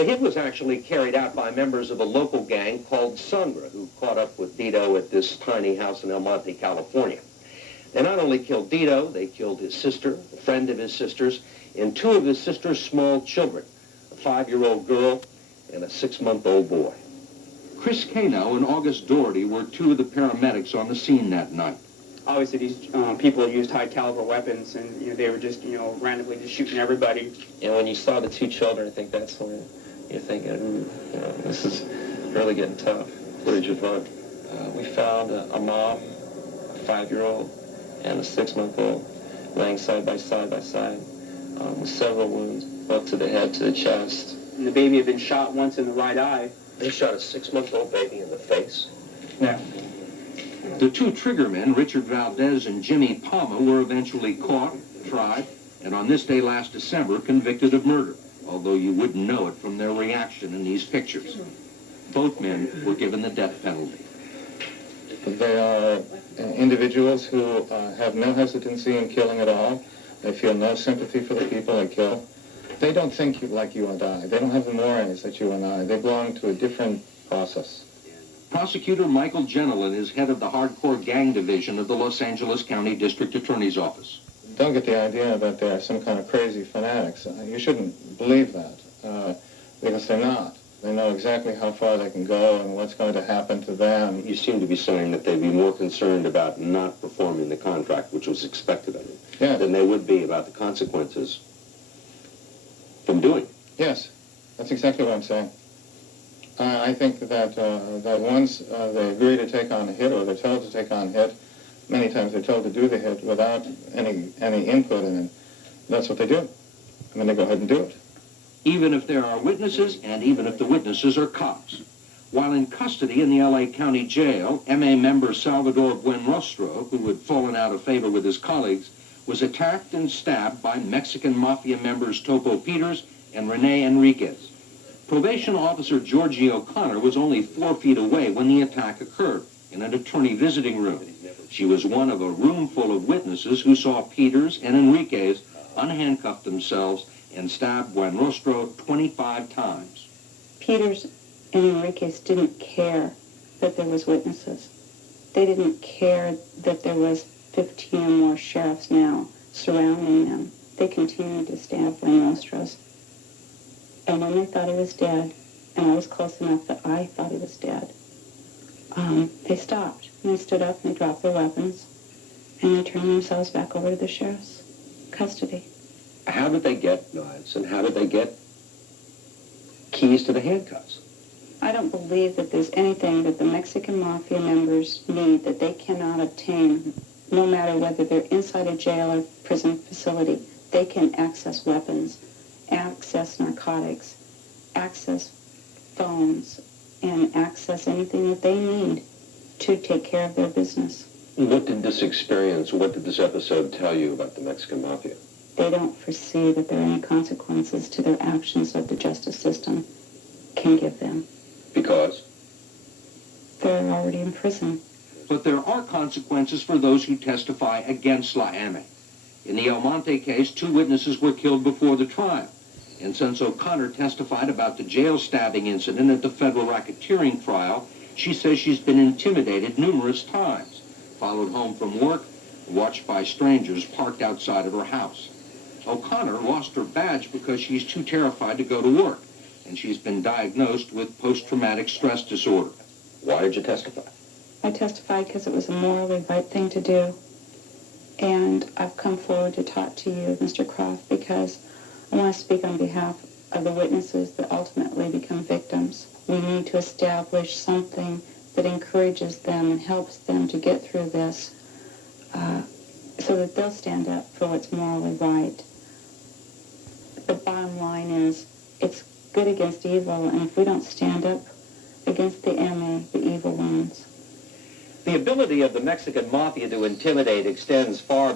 The hit was actually carried out by members of a local gang called Sandra, who caught up with Dito at this tiny house in El Monte, California. They not only killed Dito, they killed his sister, a friend of his sister's, and two of his sister's small children, a 5-year-old girl and a 6-month-old boy. Chris Cano and August Doherty were two of the paramedics on the scene that night. Obviously, these people used high-caliber weapons, and they were just, randomly just shooting everybody. And when you saw the two children, I think that's when you're thinking, this is really getting tough. What did you find? We found a mom, a 5-year-old, and a 6-month-old laying side by side with several wounds, both to the head, to the chest. And the baby had been shot once in the right eye. They shot a 6-month-old baby in the face? Yeah. The two triggermen, Richard Valdez and Jimmy Palma, were eventually caught, tried, and on this day last December convicted of murder, although you wouldn't know it from their reaction in these pictures. Both men were given the death penalty. They are individuals who have no hesitancy in killing at all. They feel no sympathy for the people they kill. They don't think like you and I. They don't have the mores that you and I. They belong to a different process. Prosecutor Michael Genelin is head of the hardcore gang division of the Los Angeles County District Attorney's Office. Don't get the idea that they're some kind of crazy fanatics. You shouldn't believe that, because they're not. They know exactly how far they can go and what's going to happen to them. You seem to be saying that they'd be more concerned about not performing the contract, which was expected of them, than they would be about the consequences from doing it. Yes, that's exactly what I'm saying. I think that that once they agree to take on a hit, or they're told to take on a hit, many times they're told to do the hit without any input in it. That's what they do. And then they go ahead and do it. Even if there are witnesses, and even if the witnesses are cops. While in custody in the L.A. County Jail, MA member Salvador Buenrostro, who had fallen out of favor with his colleagues, was attacked and stabbed by Mexican Mafia members Topo Peters and Rene Enriquez. Probation officer Georgie O'Connor was only 4 feet away when the attack occurred, in an attorney visiting room. She was one of a room full of witnesses who saw Peters and Enriquez unhandcuff themselves and stabbed Buenrostro 25 times. Peters and Enriquez didn't care that there was witnesses. They didn't care that there was 15 or more sheriffs now surrounding them. They continued to stab Buenrostros. And when they thought he was dead, and I was close enough that I thought he was dead, they stopped. And they stood up and they dropped their weapons, and they turned themselves back over to the sheriff's custody. How did they get knives, and how did they get keys to the handcuffs? I don't believe that there's anything that the Mexican Mafia members need that they cannot obtain, no matter whether they're inside a jail or prison facility. They can access weapons, access narcotics, access phones, and access anything that they need to take care of their business. What did this experience, what did this episode tell you about the Mexican Mafia? They don't foresee that there are any consequences to their actions that the justice system can give them. Because? They're already in prison. But there are consequences for those who testify against La Ame. In the El Monte case, 2 witnesses were killed before the trial. And since O'Connor testified about the jail stabbing incident at the federal racketeering trial, she says she's been intimidated numerous times, followed home from work, watched by strangers parked outside of her house. O'Connor lost her badge because she's too terrified to go to work, and she's been diagnosed with post-traumatic stress disorder. Why did you testify? I testified because it was a morally right thing to do. And I've come forward to talk to you, Mr. Croft, because I want to speak on behalf of the witnesses that ultimately become victims. We need to establish something that encourages them and helps them to get through this so that they'll stand up for what's morally right. The bottom line is it's good against evil, and if we don't stand up against the enemy, the evil wins. The ability of the Mexican Mafia to intimidate extends far